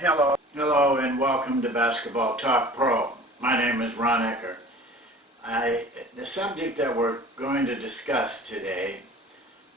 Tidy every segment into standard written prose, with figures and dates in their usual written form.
Hello and welcome to Basketball Talk Pro. My name is Ron Ekker. The subject that we're going to discuss today,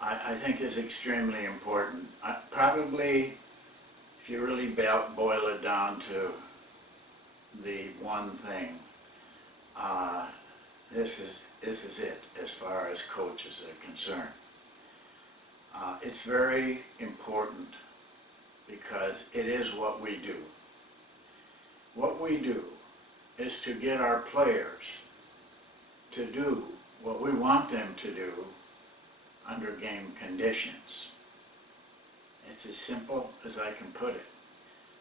I think is extremely important. Probably, if you really boil it down to the one thing, this is it as far as coaches are concerned. It's very important because it is what we do. What we do is to get our players to do what we want them to do under game conditions. It's as simple as I can put it.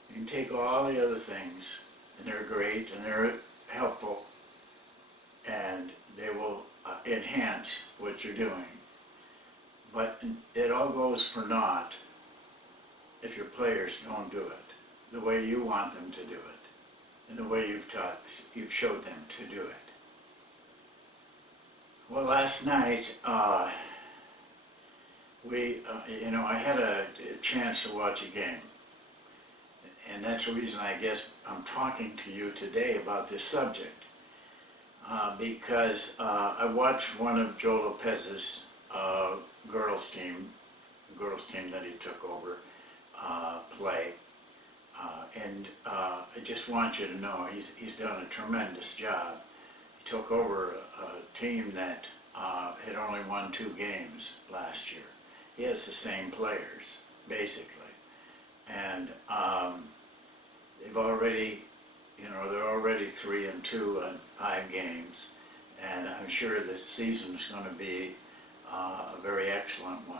You can take all the other things, and they're great, and they're helpful, and they will enhance what you're doing. But it all goes for naught if your players don't do it the way you want them to do it, and the way you've showed them to do it. Well, last night, I had a chance to watch a game, and that's the reason I guess I'm talking to you today about this subject, because I watched one of Joe Lopez's girls team that he took over, play, and I just want you to know he's done a tremendous job. He took over a team that had only won 2 games last year. He has the same players, basically, and they're already 3-2 on 5 games, and I'm sure the season's going to be a very excellent one.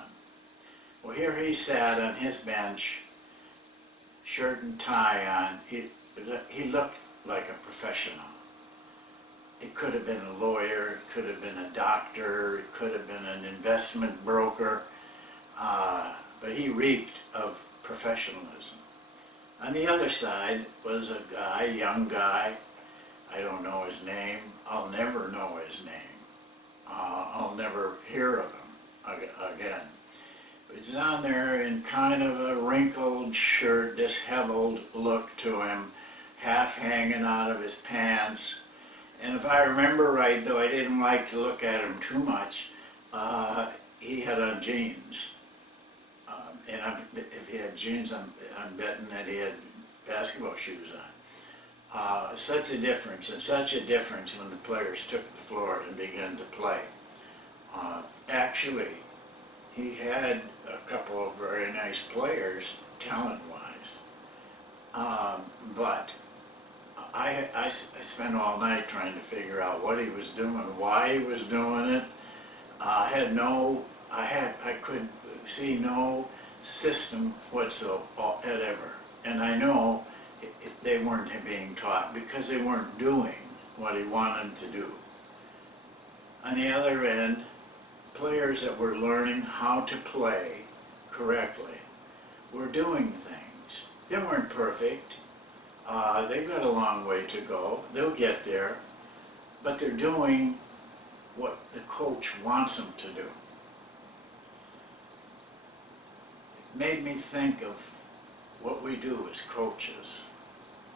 Well, here he sat on his bench, shirt and tie on. He looked like a professional. It could have been a lawyer, it could have been a doctor, it could have been an investment broker, but he reeked of professionalism. On the other side was a young guy. I don't know his name. I'll never know his name. I'll never hear of him again. But he's down there in kind of a wrinkled shirt, disheveled look to him, half hanging out of his pants. And if I remember right, though I didn't like to look at him too much, he had on jeans. If he had jeans, I'm betting that he had basketball shoes on. Such a difference when the players took the floor and began to play. Actually, he had a couple of very nice players, talent-wise, but I spent all night trying to figure out what he was doing, why he was doing it. I could see no system whatsoever, and I know they weren't being taught because they weren't doing what he wanted to do. On the other end, players that were learning how to play correctly were doing things. They weren't perfect. They've got a long way to go. They'll get there, but they're doing what the coach wants them to do. It made me think of what we do as coaches,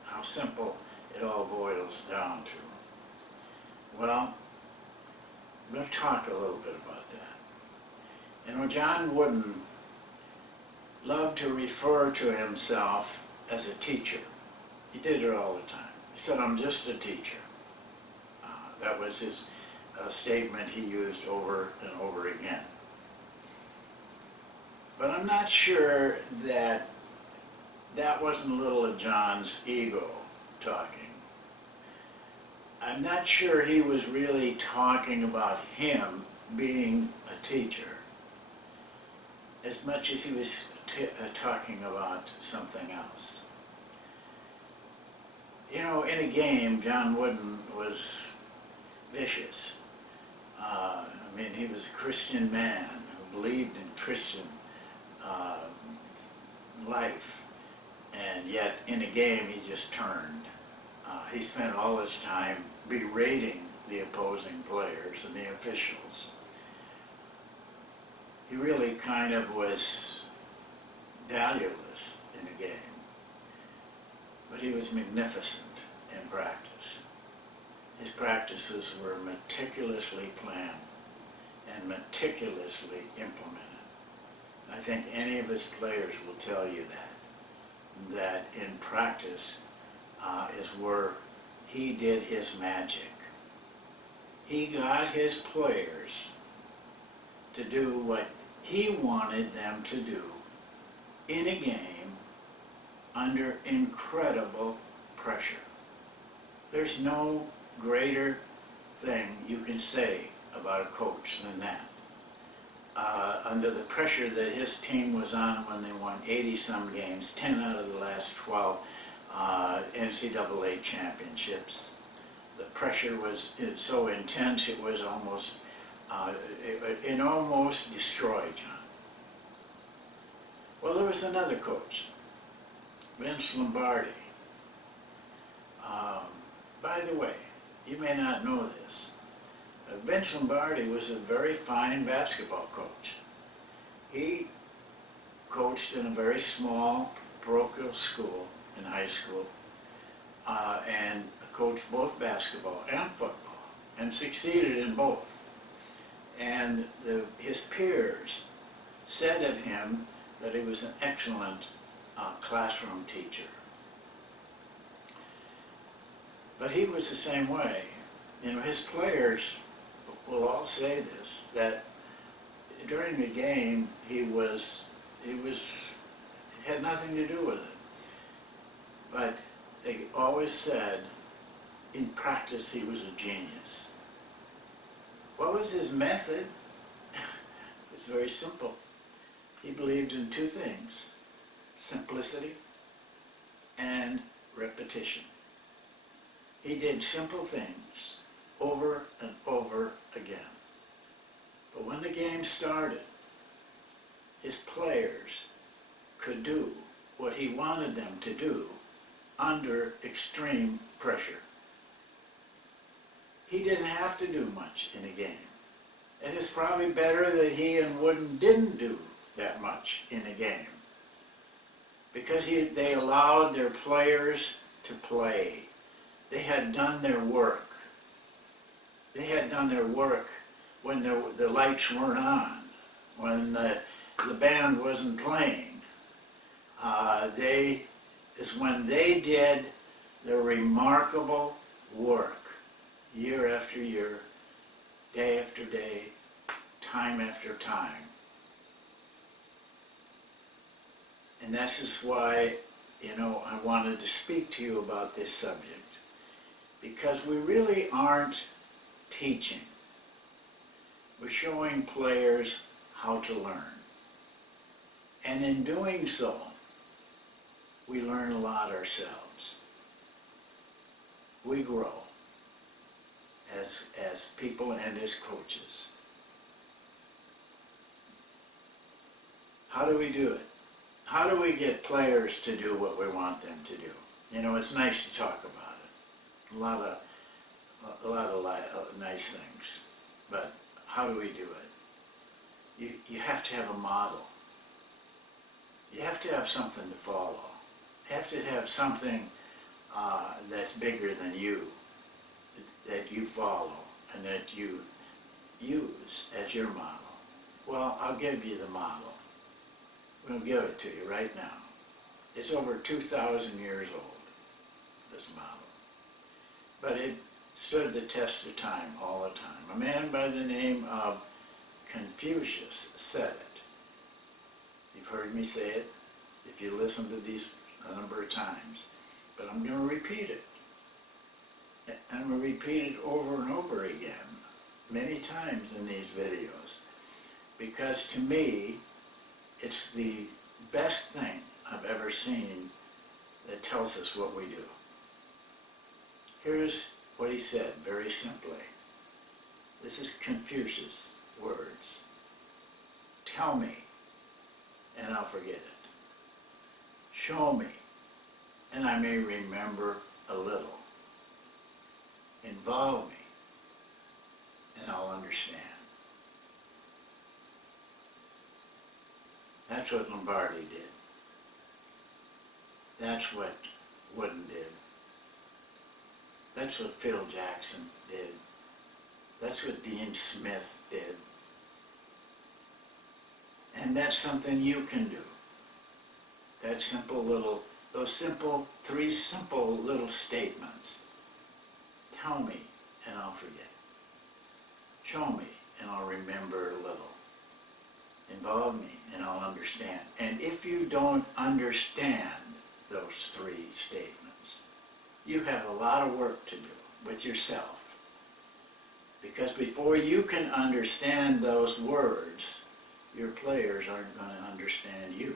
how simple it all boils down to. Well, I'm going to talk a little bit about that. John Wooden loved to refer to himself as a teacher. He did it all the time. He said, "I'm just a teacher." That was his statement he used over and over again. But I'm not sure that wasn't a little of John's ego talking. I'm not sure he was really talking about him being a teacher as much as he was talking about something else. In a game, John Wooden was vicious. He was a Christian man who believed in Christian life, and yet in a game he just turned. He spent all his time berating the opposing players and the officials. He really kind of was valueless in a game. but he was magnificent in practice. His practices were meticulously planned and meticulously implemented. I think any of his players will tell you that in practice is where he did his magic. He got his players to do what he wanted them to do in a game under incredible pressure. There's no greater thing you can say about a coach than that. Under the pressure that his team was on when they won 80-some games, 10 out of the last 12 NCAA championships, the pressure was so intense it was almost, it almost destroyed John. Well, there was another coach, Vince Lombardi. By the way, you may not know this, Vince Lombardi was a very fine basketball coach. He coached in a very small parochial school in high school and coached both basketball and football and succeeded in both. And his peers said of him that he was an excellent classroom teacher. But he was the same way. You know, his players will all say this, that during the game he had nothing to do with it. But they always said in practice he was a genius. What was his method? It's very simple. He believed in two things: simplicity and repetition. He did simple things over and over again. But when the game started, his players could do what he wanted them to do under extreme pressure. He didn't have to do much in a game. And it's probably better that he and Wooden didn't do that much in a game, because they allowed their players to play. They had done their work. They had done their work when the lights weren't on, when the band wasn't playing. When they did their remarkable work year after year, day after day, time after time. And this is why, I wanted to speak to you about this subject, because we really aren't teaching. We're showing players how to learn. And in doing so, we learn a lot ourselves. We grow as people and as coaches. How do we do it? How do we get players to do what we want them to do? It's nice to talk about it. A lot of nice things. But how do we do it? You have to have a model. You have to have something to follow. You have to have something that's bigger than you, that you follow and that you use as your model. Well, I'll give you the model. We'll give it to you right now. It's over 2,000 years old, this model. But it stood the test of time all the time. A man by the name of Confucius said it. You've heard me say it if you listen to these a number of times, but I'm going to repeat it. I'm going to repeat it over and over again, many times in these videos, because to me, it's the best thing I've ever seen that tells us what we do. Here's what he said, very simply. This is Confucius' words. Tell me, and I'll forget it. Show me, and I may remember a little. Involve me, and I'll understand. That's what Lombardi did. That's what Wooden did. That's what Phil Jackson did. That's what Dean Smith did. And that's something you can do. That simple little, three simple little statements. Tell me and I'll forget. Show me and I'll remember a little. Involve me and I'll understand. And if you don't understand those three statements, you have a lot of work to do with yourself. Because before you can understand those words, your players aren't going to understand you.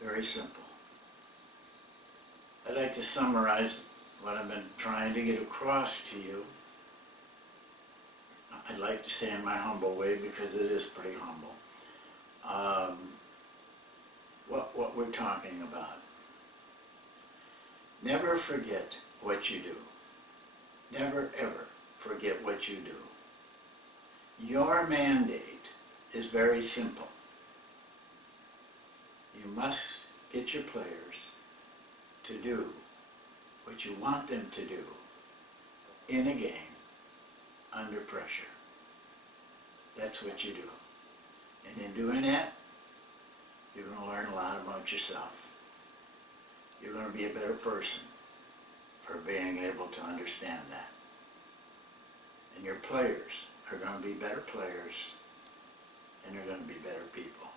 Very simple. I'd like to summarize what I've been trying to get across to you. I'd like to say in my humble way, because it is pretty humble, what we're talking about. Never forget what you do. Never ever forget what you do. Your mandate is very simple. You must get your players to do what you want them to do in a game under pressure. That's what you do. And in doing that, you're going to learn a lot about yourself. You're going to be a better person for being able to understand that. And your players are going to be better players, and they're going to be better people.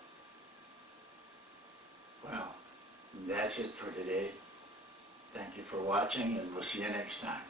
Well, that's it for today. Thank you for watching, and we'll see you next time.